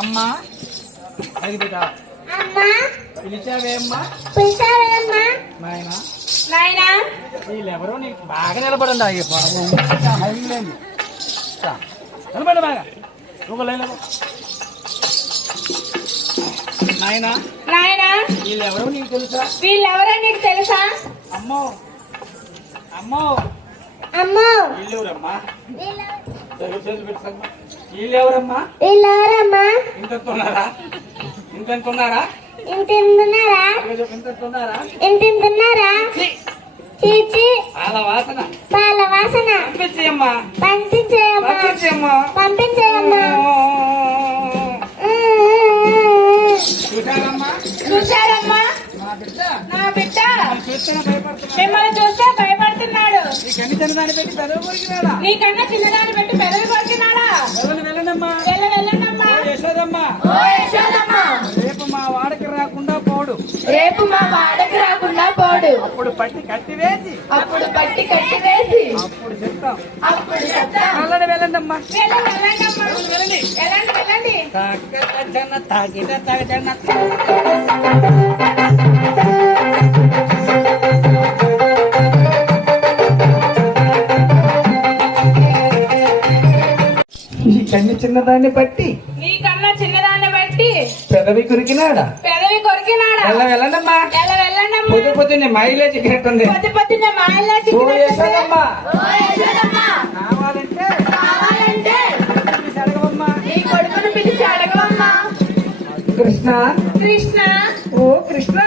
అమ్మా అది బిడ్డ అమ్మా పిలిచావేమ్మా నాయనా నాయనా వీళ్ళెవరో నీకు బాగా నిలబడండి అయ్యి బాబు హైలేదు నిలబడి బాగా లేదు నాయనా నాయనా వీళ్ళెవరో నీకు తెలుసా అమ్మో అమ్మో అమ్మో వీళ్ళెవరమ్మా వీళ్ళెవరమ్మా ఇంతన్నారా ఇంతన్నారా ఇంటిన్నారా చీచి పాల వాసన పంపించేయమ్మా చూశారమ్మా నా బిడ్డ మిమ్మల్ని చూస్తే భయపడుతున్నాడు. నీకన్నా చిన్నదాన్ని పెట్టి పెదవి కొరికినాడా? వెళ్ళండమ్మా. రేపు మా వాడకి రాకుండా పోడు. అప్పుడు పట్టి కట్టి వేసి అప్పుడు చెప్తాం. వెళ్ళండమ్మా. వెళ్ళండి. కన్ని చిన్నదాన్ని బట్టి నీకన్నా చిన్నదాన్ని బట్టి పెదవి కొరికినాడా? వెళ్ళండమ్మా. పొద్దున్నే మైలేజ్ ఎక్కినట్టుంది. కావాలంటే నీ కొడుకును పిలిచి అడగవమ్మా. కృష్ణ ఓ కృష్ణ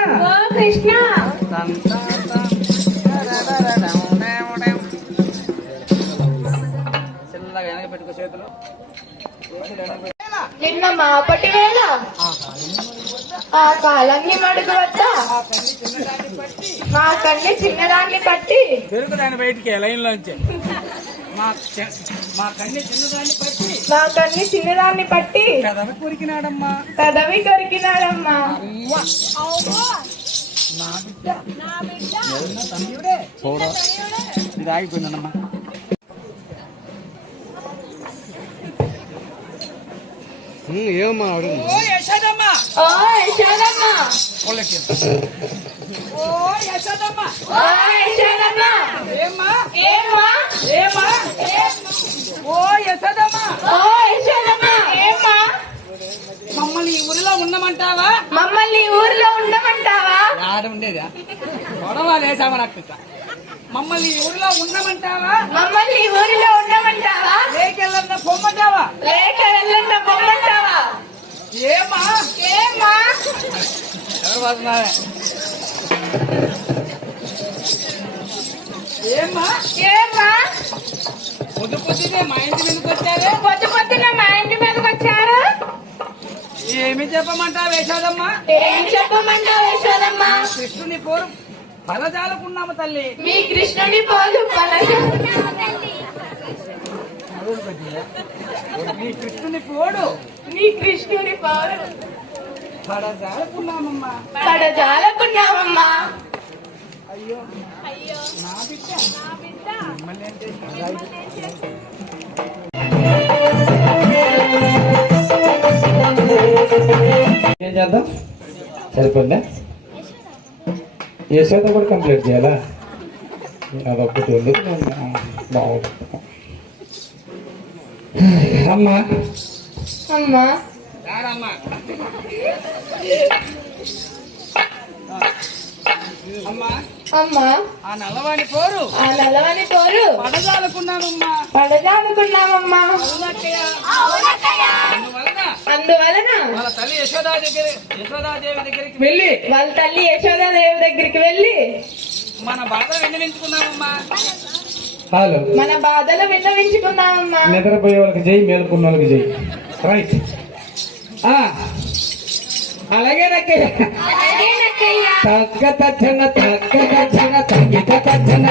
చిన్నగా వెనక పెట్టుకో చేతులు. నిన్న మాపటి వేళ ఆ కాలంని మడుగు వద్ద మా కన్ని చిన్నదాన్ని పట్టి దొరుకుదాన్ని బయటికి లైన్ లోంచి మా కన్ని చిన్నదాన్ని పట్టి కదవి కొరికినాడమ్మా. నా బిడ్డ తమ్ముడే ఇది ఆగిపోయిందమ్మా. ఏమమ్మా యశోదమ్మా మమ్మల్ని ఈ ఊరిలో ఉండమంటావా? ఆడ ఉండేదా గొడవ లేసామనక్క. మమ్మల్ని ఈ ఊరిలో ఉండమంటావా? లేకెళ్ళన్న పొమ్మంటావా? ఏమా ఎవరు వస్తున్నారా? ఏమా పొద్దున్నే మా ఇంటి మీదకి వచ్చారు. ఏమి చెప్పమంటావు యశోదమ్మా? కృష్ణుని పోరు పలజాలకున్నాము తల్లి. మీ కృష్ణుని పోలు నీ కృష్ణుని పోడు పడజాలకున్నామమ్మా. అయ్యో నా బిడ్డ మిమ్మల్ని ఏం చేద్దాం? సరిపోయిందా? యశోద కూడా కంప్లీట్ చేయాలా? అదొక్కటి ఉంది బాగుంది. అమ్మా అమ్మా ఆ నల్లవాణి పోరు పడజాలకున్నామమ్మా. అందువలన వాళ్ళ తల్లి యశోదాదేవి దగ్గరికి వెళ్ళి మన బాధలు విన్నవించుకున్నామమ్మా. నిద్రపోయే వాళ్ళకి జై, మేలుకున్న వాళ్ళకి జై. రైట్. అలాగే నక్కయ్య. తగ్గ తచ్చన తగ్గిత తచ్చన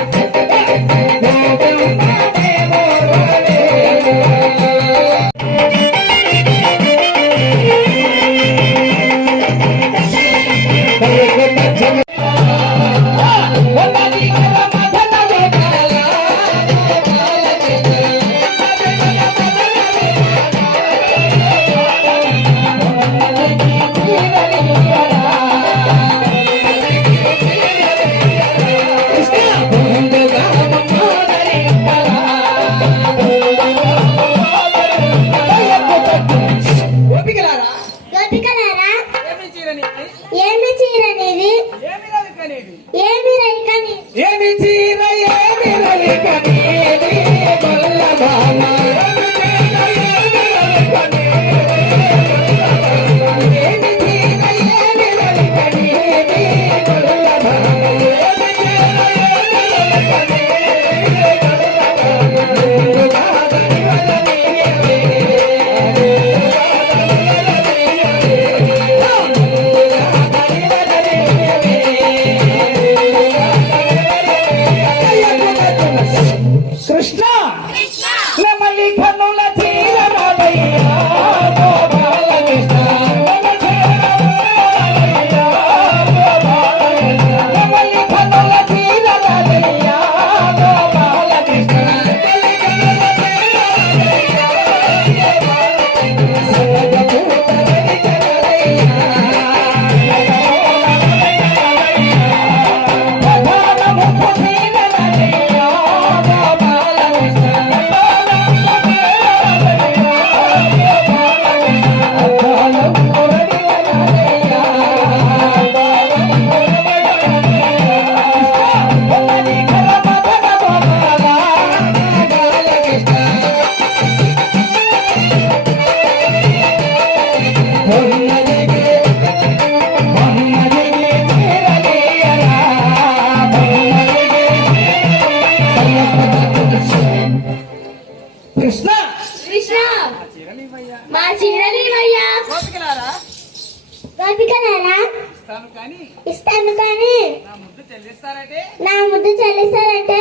ఓపికలేనా ఇస్తాను కానీ ఇస్తాను కానీ నా ముద్దు చెల్లిస్తారంటే నా ముద్దు చెల్లిస్తారంటే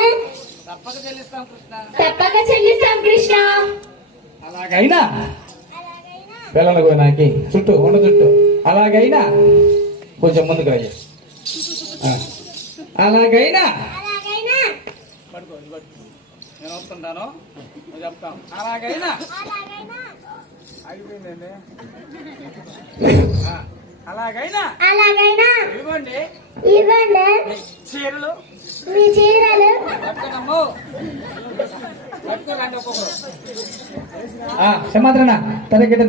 తప్పక చెల్లిస్తాం కృష్ణ. తప్పక చెల్లిస్తాం కృష్ణ. అలాగైనా పిల్లలకు నాకి చుట్టూ ఉండ చుట్టూ అలాగైనా కొంచెం ముందుకు అయ్యా. అలాగైనా అలాగైనా పడుకో నేను వస్తుంటాను నువ్వు చెప్తాం. అలాగైనా అయిపోయిందండి. అలాగైనా అలాగైనా ఇవ్వండి ఇవ్వండి చీరలు మీ చీరలు పట్టుకోనమ్ము పట్టుకోరండి ఒక్కొక్కరు. క్షమాత్రణ తరగతి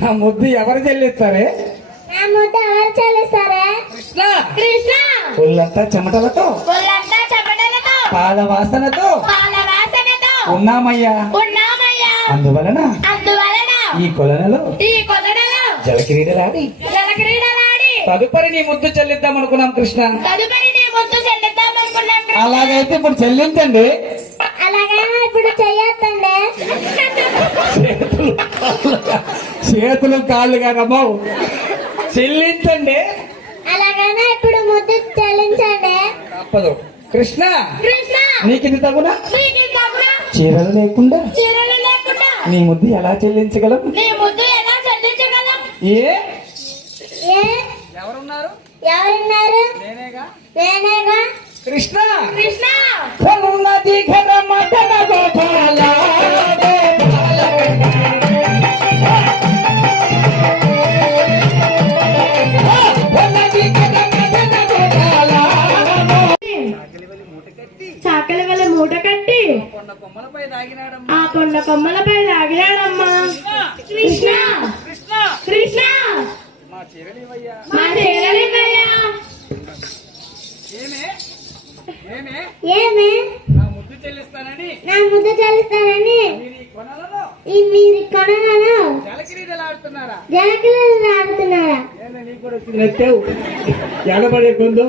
నా ముద్దు ఎవరు చెల్లిస్తారే? నా ముద్దు ఎవరు చెల్లిస్తారే? కృష్ణ. కృష్ణ. ఒళ్ళంతా చెమటలతో ఒళ్ళంతా చెమటలతో పాల వాసనతో పాల వాసనతో ఉన్నామయ్యా. ఉన్నామయ్యా. అందువలన ఈ కొలనలో జలక్రీడలాడి జలక్రీడలాడి తదుపరి నీ ముద్దు చెల్లిద్దాం అనుకున్నాం కృష్ణ. తదుపరి నీ ముద్దు చెల్లిద్దాం అనుకున్నాం కృష్ణ. అలాగైతే ఇప్పుడు చెల్లించండి. అలాగైనా ఇప్పుడు చెయ్యొద్దండి. చేతులు కాళ్ళు కాదమ్మా చెల్లించండి. అలాగైనా ఇప్పుడు ముద్దు చెల్లించండి. తప్పదు కృష్ణ. కృష్ణ. నీకు ఇది తగునా? మీకు తగునా? చీరలు లేకుండా చీరలు లేకుండా నీ ముద్దు ఎలా చెల్లించగలం? నీ ముద్దు ఎలా చెల్లించగలం? ఏ ఏ ఎవరున్నారు? ఎవరున్నారు? నేనేగా. నేనేగా. కృష్ణ. కృష్ణ. ఉన్నది ఘన మటన గోపాల చాకలి వల్ల మూట కట్టి కొండ కొమ్మలపై దాగినాడమ్మా. ఆ కొండ కొమ్మలపై లాగినాడమ్మా. కృష్ణ. కృష్ణ. కృష్ణ. మా చీరలివయ్యా. మా చీరలివయ్యా. ఏమే ఏమే ఏమే నా ముద్దు చెల్లిస్తానని నా ముద్దు చెల్లిస్తానని మీరు ఈ కొనలలో ఈ మీరు కొనలను జలక్రీడలాడుతున్నారా? జలకిలు ఆడుతున్నారా? ఏమే నీకు కూడా వచ్చినట్టు ఎగబడే కొందు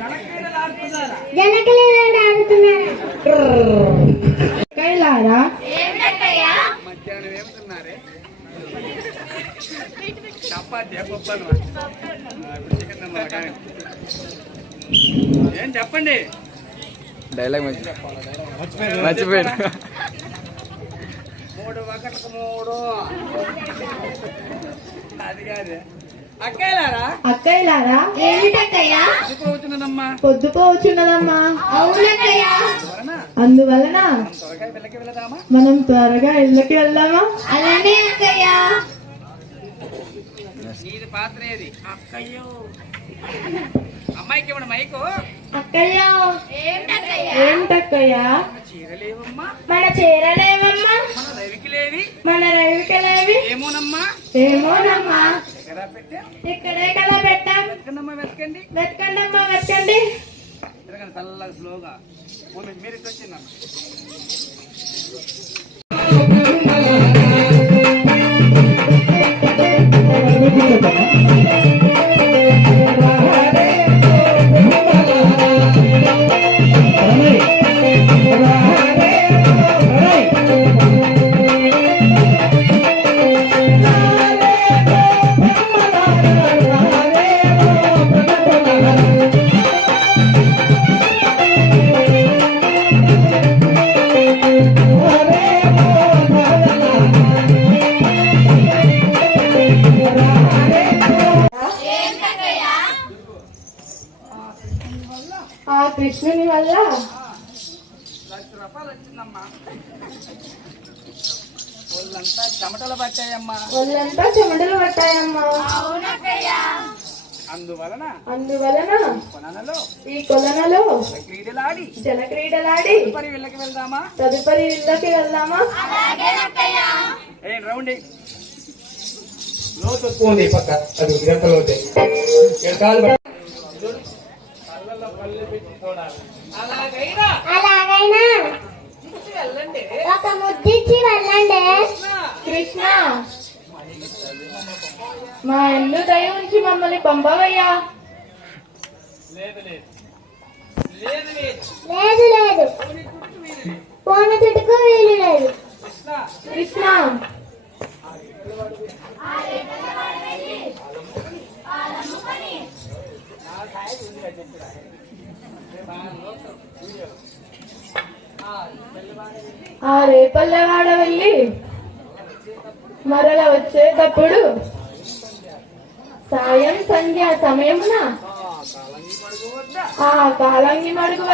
జలక్రీడలాడుతున్నారా? జలకిలు ఆడుతున్నారా? కైలారా మధ్యాహ్నం ఏమిటున్నారే? చపాతి పప్పను చికెన్ తిన్నారా కానీ? ఏం చెప్పండి. డైలాగ్ మర్చిపోయాడు. 3 ఒకటికి 3 అది కాదు. అక్కయ్యలారా అక్కయ్యలారా ఏమిటక్కయ్యా? ఇప్పుడు వచ్చినదమ్మా. పొద్దుపోవచ్చున్నదమ్మా. అవునక్కయ్యా. అందువలన అందువలన త్వరగా పిల్లకి వెళదామా? మనం త్వరగా ఇళ్ళకి వెళ్దామా? అలానే అక్కయ్యా. ఇది పాత్ర ఏది? అక్కయ్యో అమ్మాయికి ఇవ్వండి మైకు. అక్కయ్యా. ఏమిటక్కయ్యా? చీరలేవమ్మా. మన చీరలేవమ్మా. మన రవికిలేవి. మన రవికలేవి. ఏమోనమ్మా. ఏమోనమ్మా. ఎక్కడ పెట్టా? ఇక్కడే కదా పెట్టాం. వెతకండమ్మా వెతకండి. వెతకండమ్మా వెతకండి. తిరగండి చల్లగా స్లోగా. మీరు ఇటు వచ్చిందమ్మా. ఆ కృష్ణుని వల్ల 1,00,000 రూపాయలు వచ్చిందమ్మా. వాళ్ళంతా చెమటలు పట్టాయమ్మా. ఒళ్ళంతా చెమటలు పట్టాయమ్మా. అందువలన కొనలలో ఈ కొలనలో క్రీడలాడి జలక్రీడలాడి మరి వెళ్ళకి వెళ్దామా? తదుపరి ఇళ్ళకి వెళ్దామా? రౌండ్ లోతు ఎక్కువ ఉంది ఈ పక్క అది గంట లోతే ఇక్కడ కాలు అలాగైనా అలాగైనా వెళ్ళండి. ఒక ముద్దిచ్చి వెళ్ళండి. కృష్ణ మా ఇల్లు దయ ఉంచి మమ్మల్ని పంపవయ్యా. లేదు లేదు లేదు లేదు లేదు లేదు పోన చుట్టుకు వీలు లేదు. కృష్ణ కృష్ణ ఆ రేపల్లెవాడ వెళ్ళి మరల వచ్చేటప్పుడు సాయం సంధ్యా సమయమున కాలంగి పడుకోవద్దా? ఆ కాలంగి మడుగు